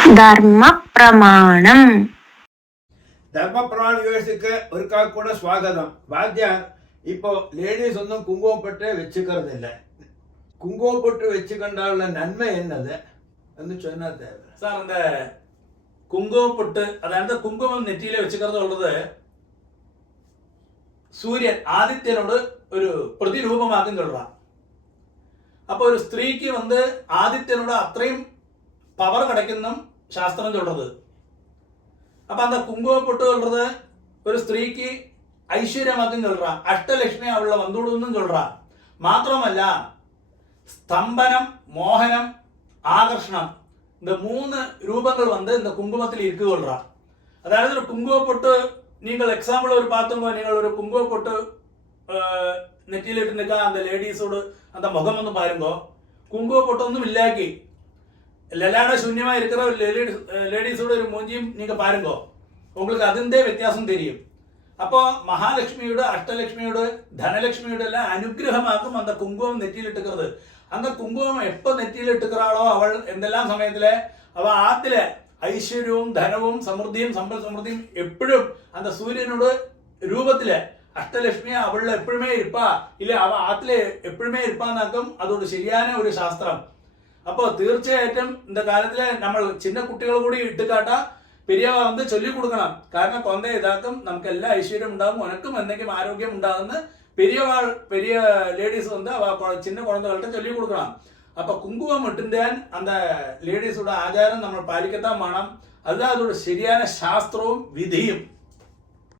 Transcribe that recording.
ധർമ്മ പ്രമാണം. ധർമ്മപ്രമാണ യൂണിവേഴ്സിറ്റിക്ക് ഒരിക്കൽ കൂടെ സ്വാഗതം. വാദ്യാർ இப்போ லேடிஸ் ஒன்றும் குங்குமப்பட்டு வச்சுக்கிறதில்ல. குங்குமப்பட்டு வச்சுக்கொண்டால நன்மை என்னது എന്ന് சொன்னா தேவை சார். அந்த குங்குமப்பட்டு, அதாவது குங்குமம் നെറ്റിയിലെ വെച്ചുക്കുന്നത് ഉള്ളത് സൂര്യൻ ആദിത്യനോട് ഒരു പ്രതിരൂപമാക്കും കൊള്ളാം. അപ്പോൾ ഒരു സ്ത്രീക്ക് ആദിത്യനോട് അത്രയും പവർ கிடைக்கும் ശാസ്ത്രം சொல்றது. அப்போ அந்த குங்குமப்பட்டு சொல்றது ஒரு ஸ்திரீக்கு ஐஸ்வர்யமாக்கும் சொல்றா, அஷ்டலட்சுமி அவள வந்துடுன்னு சொல்றா. മാത്രമല്ല സ്തംഭനം, മോഹനം, ആകർഷണം, இந்த 3 ரூபங்கள் இந்த குங்குமத்தில் இருக்குகொள்றா. அதாவது ஒரு குங்குமப்பொட்டு நீங்கள் எக்ஸாம்பிள் ஒரு பார்த்துங்க, நீங்கள் ஒரு குங்குமப்பொட்டு നെറ്റിയിലിട്ട് നിൽക്കാൻ அந்த ലേഡീസോട് அந்த முகம் ഒന്ന് பாருங்க. குங்குமப்பொட்டொന്നും இல்லாக்கி லலாட சூன்யமா இருக்கிற லேடிஸோட ஒரு மூஞ்சியும் நீங்க பாருங்க, உங்களுக்கு അതിന്റെ വ്യത്യാസം தெரியும். அப்போ மகாலட்சுமியோட, அஷ்டலட்சுமியோட, தனலட்சுமியோட எல்லாம் அனுகிரகமாக்கும் அந்த குங்குமம் நெற்றியில் இட்டுக்கிறது. அந்த குங்குமம் எப்போ நெற்றியில் இட்டுக்கிறாளோ அவள் എന്തെല്ലാം സമയത്തില് അവ ആത്തില് ഐശ്വര്യവും ധനവും സമൃദ്ധിയും സമ്പൽ സമൃദ്ധിയും എപ്പോഴും அந்த സൂര്യനോട് രൂപത്തില് അഷ്ടലക്ഷ്മി അവളിൽ എപ്പോഴുമേ இருப்பா, ഇല്ല അവ ആത്തില് എപ്പോഴുമേ இருப்பாന്നാക്കും. அதோட ശരിயான ഒരു ശാസ്ത്രം. அப்போ തീർച്ചയായിട്ടും இந்த காலத்துல നമ്മൾ சின்ன குட்டிகள் കൂടി ഇട്ടുകാട്ടാ பெரியவா சொல்லிக் கொடுக்கணும். കാരണം കൊന്ത ഇതാക്കും, നമുക്ക് എല്ലാ ഐശ്വര്യം ഉണ്ടാകും, ഉനക്കും എന്തെങ്കിലും ആരോഗ്യം ഉണ്ടാകുന്ന பெரிய லேடிஸ் அவ சின்ன குழந்தைகள்கிட்ட சொல்லிக் கொடுக்கலாம். அப்போ குங்குமம் இட்டுதான் அந்த லேடிஸோட ஆச்சாரம் நம்ம பாலிக்கத்தான் வேணும். அதுதான் அதோட சரியான சாஸ்திரവും വിധിയും.